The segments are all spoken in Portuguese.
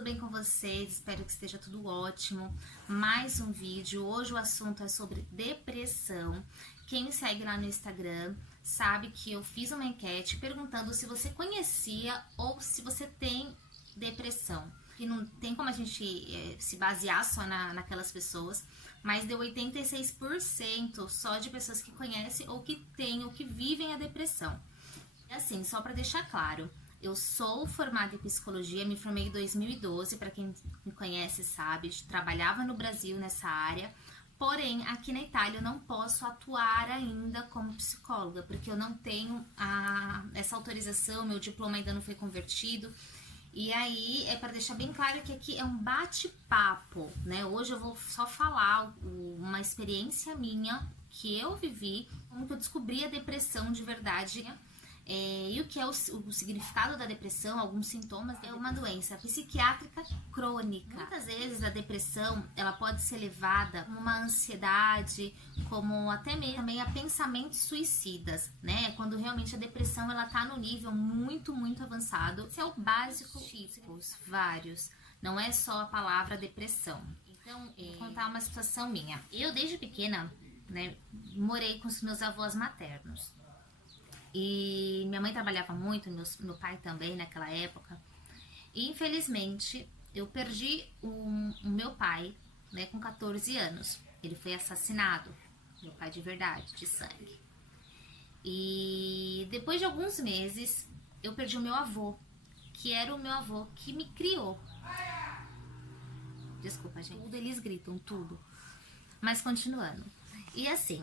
Tudo bem com vocês? Espero que esteja tudo ótimo. Mais um vídeo. Hoje o assunto é sobre depressão. Quem me segue lá no Instagram sabe que eu fiz uma enquete perguntando se você conhecia ou se você tem depressão. E não tem como a gente se basear só naquelas pessoas, mas deu 86% só de pessoas que conhecem ou que têm ou que vivem a depressão. E assim, só para deixar claro, eu sou formada em psicologia, me formei em 2012, para quem me conhece sabe, trabalhava no Brasil nessa área, porém aqui na Itália eu não posso atuar ainda como psicóloga, porque eu não tenho essa autorização, meu diploma ainda não foi convertido. E aí é para deixar bem claro que aqui é um bate-papo, né? Hoje eu vou só falar uma experiência minha que eu vivi, como que eu descobri a depressão de verdade. E o que é o significado da depressão, alguns sintomas. É uma doença psiquiátrica crônica. Muitas vezes a depressão ela pode ser levada como uma ansiedade, como até mesmo também a pensamentos suicidas, né? Quando realmente a depressão ela tá no nível muito avançado. Esse é o básico, tipos vários. Não é só a palavra depressão. Então, vou contar uma situação minha. Eu desde pequena, né, morei com os meus avós maternos. E minha mãe trabalhava muito, meu pai também naquela época. E infelizmente eu perdi o meu pai, né, com 14 anos. Ele foi assassinado, meu pai de verdade, de sangue. E depois de alguns meses eu perdi o meu avô, que era o meu avô que me criou. Desculpa, gente. Tudo eles gritam, tudo. Mas continuando. E assim,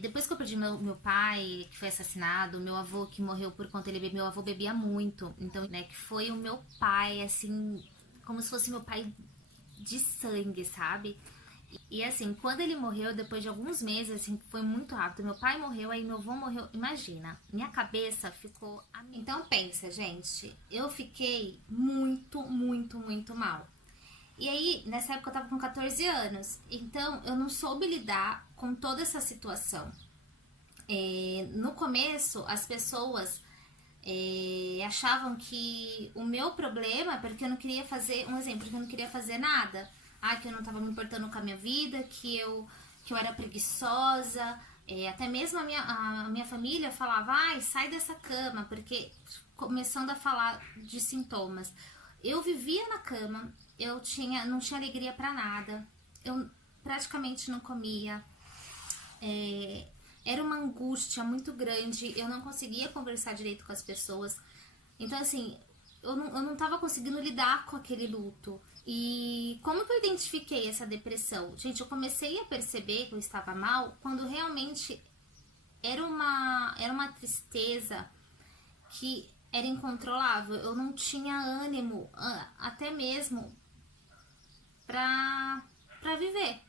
depois que eu perdi meu pai, que foi assassinado, meu avô que morreu por conta dele, meu avô bebia muito, então, né, que foi o meu pai, assim, como se fosse meu pai de sangue, sabe? E assim, quando ele morreu, depois de alguns meses, assim, foi muito rápido, meu pai morreu, aí meu avô morreu, imagina, minha cabeça ficou... Então pensa, gente, eu fiquei muito mal. E aí, nessa época eu tava com 14 anos, então eu não soube lidar com toda essa situação. No começo, as pessoas achavam que o meu problema, porque eu não queria fazer, um exemplo, que eu não queria fazer nada, que eu não tava me importando com a minha vida, que eu era preguiçosa, até mesmo a minha família falava, sai dessa cama, porque começando a falar de sintomas. Eu vivia na cama, eu não tinha alegria pra nada, eu praticamente não comia, era uma angústia muito grande, eu não conseguia conversar direito com as pessoas, então assim, eu não tava conseguindo lidar com aquele luto. E como que eu identifiquei essa depressão? Gente, eu comecei a perceber que eu estava mal quando realmente era uma tristeza que era incontrolável, eu não tinha ânimo, até mesmo pra viver.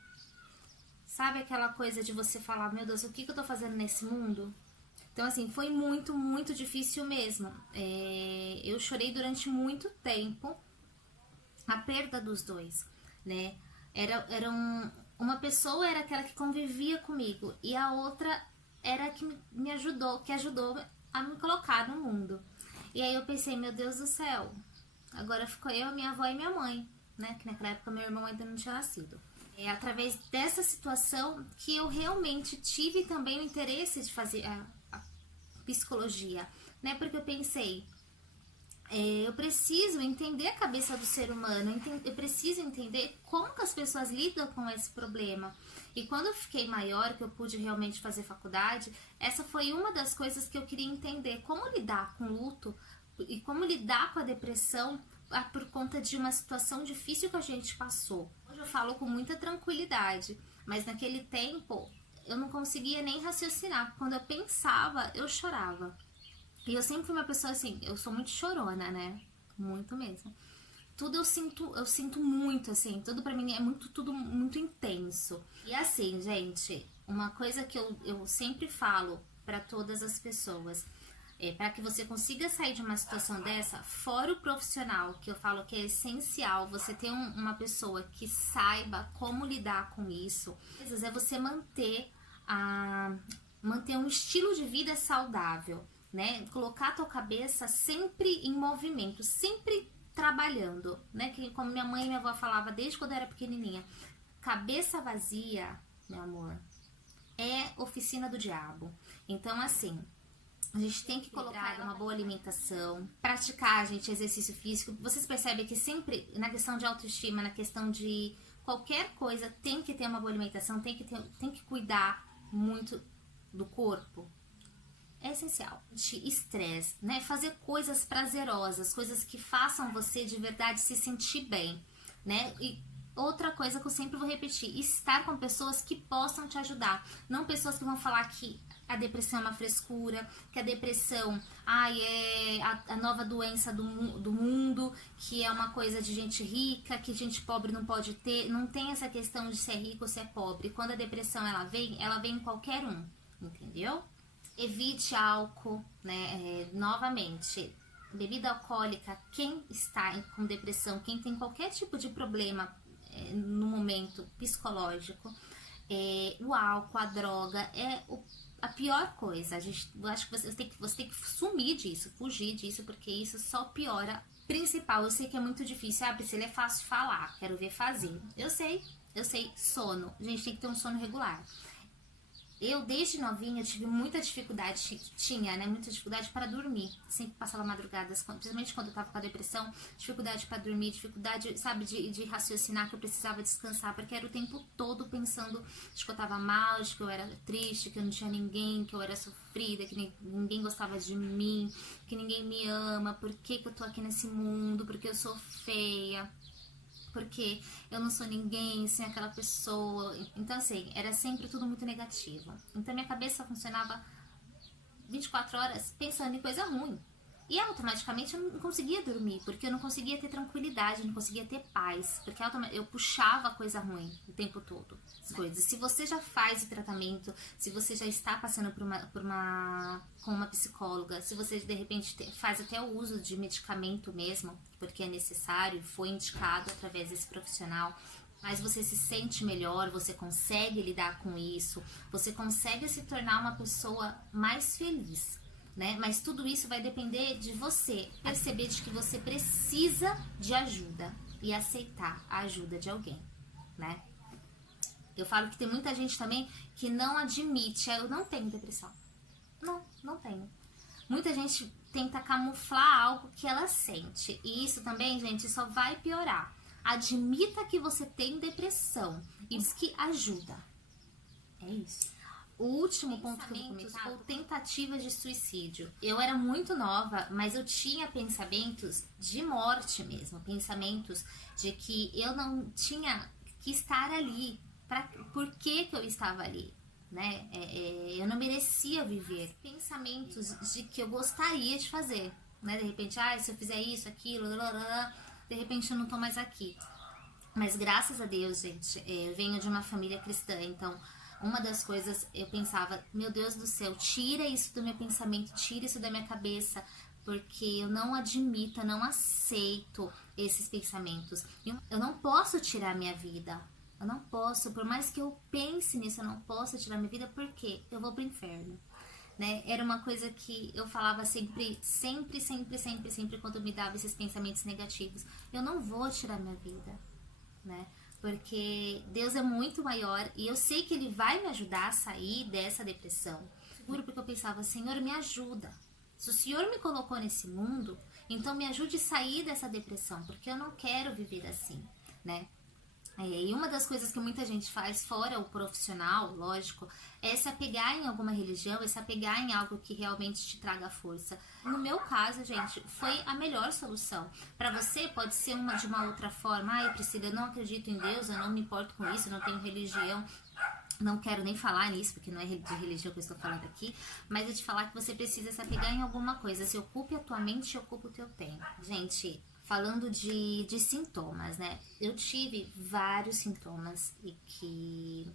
Sabe aquela coisa de você falar, meu Deus, o que eu tô fazendo nesse mundo? Então assim, foi muito difícil mesmo. Eu chorei durante muito tempo a perda dos dois, né? Uma pessoa era aquela que convivia comigo e a outra era a que me ajudou, que ajudou a me colocar no mundo. E aí eu pensei, meu Deus do céu, agora ficou eu, minha avó e minha mãe, né? Que naquela época meu irmão ainda não tinha nascido. É através dessa situação que eu realmente tive também o interesse de fazer a psicologia, né? Porque eu pensei, eu preciso entender a cabeça do ser humano, eu preciso entender como que as pessoas lidam com esse problema. E quando eu fiquei maior, que eu pude realmente fazer faculdade, essa foi uma das coisas que eu queria entender, como lidar com o luto e como lidar com a depressão por conta de uma situação difícil que a gente passou. Hoje eu falo com muita tranquilidade, mas naquele tempo eu não conseguia nem raciocinar. Quando eu pensava, eu chorava. E eu sempre fui uma pessoa assim, eu sou muito chorona, né? Muito mesmo. Tudo eu sinto muito, assim, tudo pra mim é tudo muito intenso. E assim, gente, uma coisa que eu sempre falo pra todas as pessoas, para que você consiga sair de uma situação dessa, fora o profissional, que eu falo que é essencial, você ter uma pessoa que saiba como lidar com isso, é você manter um estilo de vida saudável, né? Colocar a tua cabeça sempre em movimento, sempre trabalhando, né? Que como minha mãe e minha avó falava desde quando eu era pequenininha, cabeça vazia, meu amor, é oficina do diabo. Então, assim, a gente tem que colocar uma boa alimentação, praticar, gente, exercício físico. Vocês percebem que sempre, na questão de autoestima, na questão de qualquer coisa, tem que ter uma boa alimentação, tem que cuidar muito do corpo. É essencial. De estresse, né? Fazer coisas prazerosas, coisas que façam você de verdade se sentir bem, né? E outra coisa que eu sempre vou repetir, estar com pessoas que possam te ajudar, não pessoas que vão falar que a depressão é uma frescura, que a depressão é a nova doença do mundo, que é uma coisa de gente rica, que gente pobre não pode ter. Não tem essa questão de ser rico ou ser pobre. Quando a depressão ela vem em qualquer um, entendeu? Evite álcool, né? Novamente, bebida alcoólica, quem está com depressão, quem tem qualquer tipo de problema no momento psicológico, o álcool, a droga é a pior coisa. Eu acho que você tem que sumir disso, fugir disso, porque isso só piora. Principal, eu sei que é muito difícil, Priscila, é fácil falar, quero ver fazer. Eu sei, sono. A gente tem que ter um sono regular. Eu, desde novinha, tive muita dificuldade, muita dificuldade para dormir. Sempre passava madrugadas, principalmente quando eu tava com a depressão, dificuldade para dormir, dificuldade, sabe, de raciocinar, que eu precisava descansar, porque era o tempo todo pensando de que eu tava mal, de que eu era triste, que eu não tinha ninguém, que eu era sofrida, que ninguém gostava de mim, que ninguém me ama, por que eu tô aqui nesse mundo, porque eu sou feia, porque eu não sou ninguém sem aquela pessoa. Então, assim, era sempre tudo muito negativo. Então, minha cabeça funcionava 24 horas pensando em coisa ruim. E automaticamente eu não conseguia dormir, porque eu não conseguia ter tranquilidade, eu não conseguia ter paz, porque eu puxava coisa ruim o tempo todo. As coisas. Se você já faz o tratamento, se você já está passando com uma psicóloga, se você de repente faz até o uso de medicamento mesmo, porque é necessário, foi indicado através desse profissional, mas você se sente melhor, você consegue lidar com isso, você consegue se tornar uma pessoa mais feliz. Né? Mas tudo isso vai depender de você perceber de que você precisa de ajuda e aceitar a ajuda de alguém, né? Eu falo que tem muita gente também que não admite, eu não tenho depressão. Não tenho. Muita gente tenta camuflar algo que ela sente, e isso também, gente, só vai piorar. Admita que você tem depressão e diz que ajuda. É isso. O último ponto que eu vou comentar foi tentativas de suicídio. Eu era muito nova, mas eu tinha pensamentos de morte mesmo. Pensamentos de que eu não tinha que estar ali. Por que eu estava ali? Né? Eu não merecia viver. Pensamentos de que eu gostaria de fazer. Né? De repente, se eu fizer isso, aquilo, de repente eu não tô mais aqui. Mas graças a Deus, gente, eu venho de uma família cristã, então uma das coisas eu pensava, meu Deus do céu, tira isso do meu pensamento, tira isso da minha cabeça, porque eu não admito, eu não aceito esses pensamentos. Eu não posso tirar minha vida, eu não posso, por mais que eu pense nisso, eu não posso tirar minha vida, porque eu vou pro inferno. Né? Era uma coisa que eu falava sempre quando me dava esses pensamentos negativos. Eu não vou tirar minha vida, né? Porque Deus é muito maior e eu sei que Ele vai me ajudar a sair dessa depressão. Seguro, porque eu pensava, Senhor, me ajuda. Se o Senhor me colocou nesse mundo, então me ajude a sair dessa depressão, porque eu não quero viver assim, né? E uma das coisas que muita gente faz, fora o profissional, lógico, é se apegar em alguma religião, é se apegar em algo que realmente te traga força. No meu caso, gente, foi a melhor solução. Para você pode ser de uma outra forma. Priscila, eu não acredito em Deus, eu não me importo com isso, eu não tenho religião. Não quero nem falar nisso, porque não é de religião que eu estou falando aqui, mas é de falar que você precisa se apegar em alguma coisa. Se ocupe a tua mente, ocupa o teu tempo. Gente, falando de sintomas, né? Eu tive vários sintomas e que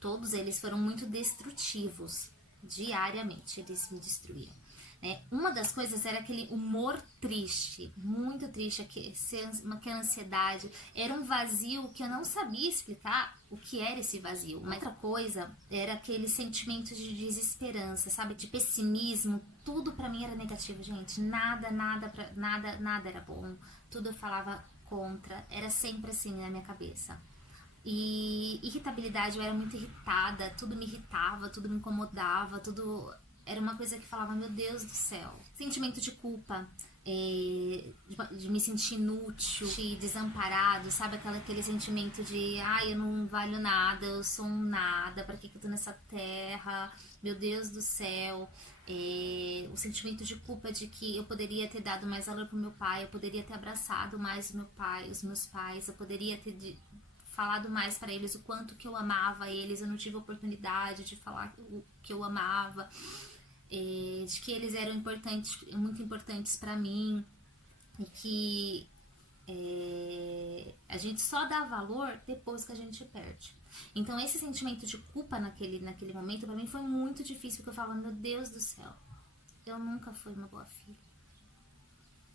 todos eles foram muito destrutivos. Diariamente eles me destruíam. Uma das coisas era aquele humor triste, muito triste, aquela ansiedade, era um vazio que eu não sabia explicar o que era esse vazio. Uma outra coisa era aquele sentimento de desesperança, sabe, de pessimismo, tudo pra mim era negativo, gente, nada era bom, tudo eu falava contra, era sempre assim na minha cabeça. E irritabilidade, eu era muito irritada, tudo me irritava, tudo me incomodava, tudo era uma coisa que falava, meu Deus do céu. Sentimento de culpa, de me sentir inútil, de desamparado, sabe? Aquele sentimento de, ai, eu não valho nada, eu sou um nada, pra que eu tô nessa terra, meu Deus do céu. O sentimento de culpa de que eu poderia ter dado mais valor pro meu pai, eu poderia ter abraçado mais o meu pai, os meus pais, eu poderia ter falado mais para eles o quanto que eu amava eles, eu não tive oportunidade de falar o que eu amava, de que eles eram importantes, muito importantes para mim, e que a gente só dá valor depois que a gente perde. Então esse sentimento de culpa naquele momento para mim foi muito difícil, porque eu falava, meu Deus do céu, eu nunca fui uma boa filha,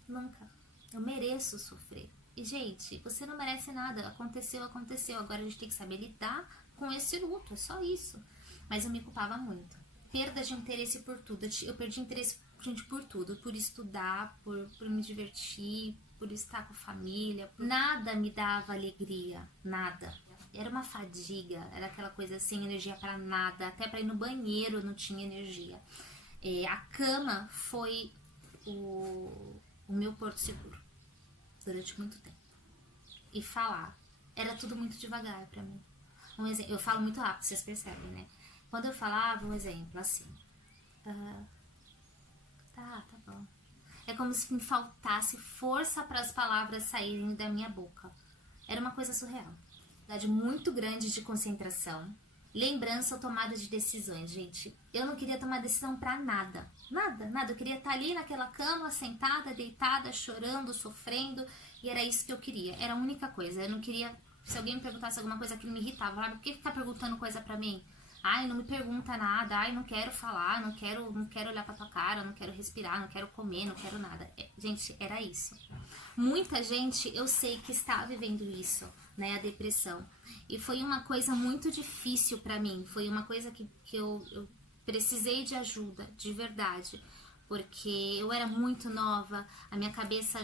nunca, eu mereço sofrer. E, gente, você não merece nada. Aconteceu, aconteceu. Agora a gente tem que saber lidar com esse luto. É só isso. Mas eu me culpava muito. Perda de interesse por tudo. Eu perdi interesse, gente, por tudo. Por estudar, por me divertir, por estar com a família. Nada me dava alegria. Nada. Era uma fadiga. Era aquela coisa sem energia pra nada. Até pra ir no banheiro eu não tinha energia. A cama foi o meu porto seguro durante muito tempo. E falar, era tudo muito devagar pra mim. Um exemplo, eu falo muito rápido, vocês percebem, né? Quando eu falava um exemplo assim, tá bom. É como se me faltasse força para as palavras saírem da minha boca. Era uma coisa surreal. Muito grande de concentração, lembrança ou tomada de decisões, gente. Eu não queria tomar decisão pra nada. Nada. Eu queria estar ali naquela cama, sentada, deitada, chorando, sofrendo. E era isso que eu queria. Era a única coisa. Eu não queria... Se alguém me perguntasse alguma coisa que me irritava, por que tá perguntando coisa pra mim? Ai, não me pergunta nada. Ai, não quero falar, não quero olhar pra tua cara, não quero respirar, não quero comer, não quero nada. Gente, era isso. Muita gente, eu sei que está vivendo isso, né, a depressão. E foi uma coisa muito difícil pra mim. Foi uma coisa que eu precisei de ajuda, de verdade. Porque eu era muito nova, minha cabeça,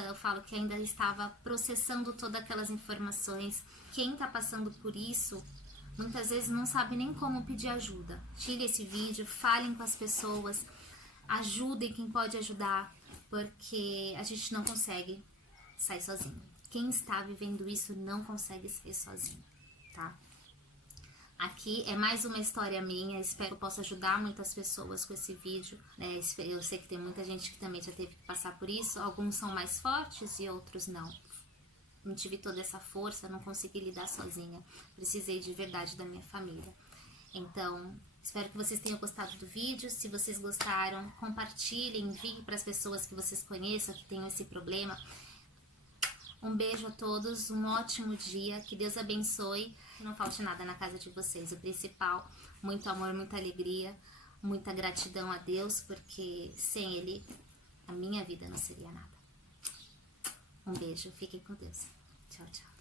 eu falo que ainda estava processando todas aquelas informações. Quem tá passando por isso, muitas vezes não sabe nem como pedir ajuda. Tire esse vídeo, falem com as pessoas, ajudem quem pode ajudar, porque a gente não consegue sair sozinho. Quem está vivendo isso não consegue sair sozinho, tá? Aqui é mais uma história minha, espero que eu possa ajudar muitas pessoas com esse vídeo, né? Eu sei que tem muita gente que também já teve que passar por isso, alguns são mais fortes e outros não. Não tive toda essa força, não consegui lidar sozinha, precisei de verdade da minha família. Então, espero que vocês tenham gostado do vídeo. Se vocês gostaram, compartilhem, enviem para as pessoas que vocês conheçam que tenham esse problema. Um beijo a todos, um ótimo dia, que Deus abençoe, que não falte nada na casa de vocês. O principal, muito amor, muita alegria, muita gratidão a Deus, porque sem Ele a minha vida não seria nada. Um beijo, fiquem com Deus. Tchau, tchau.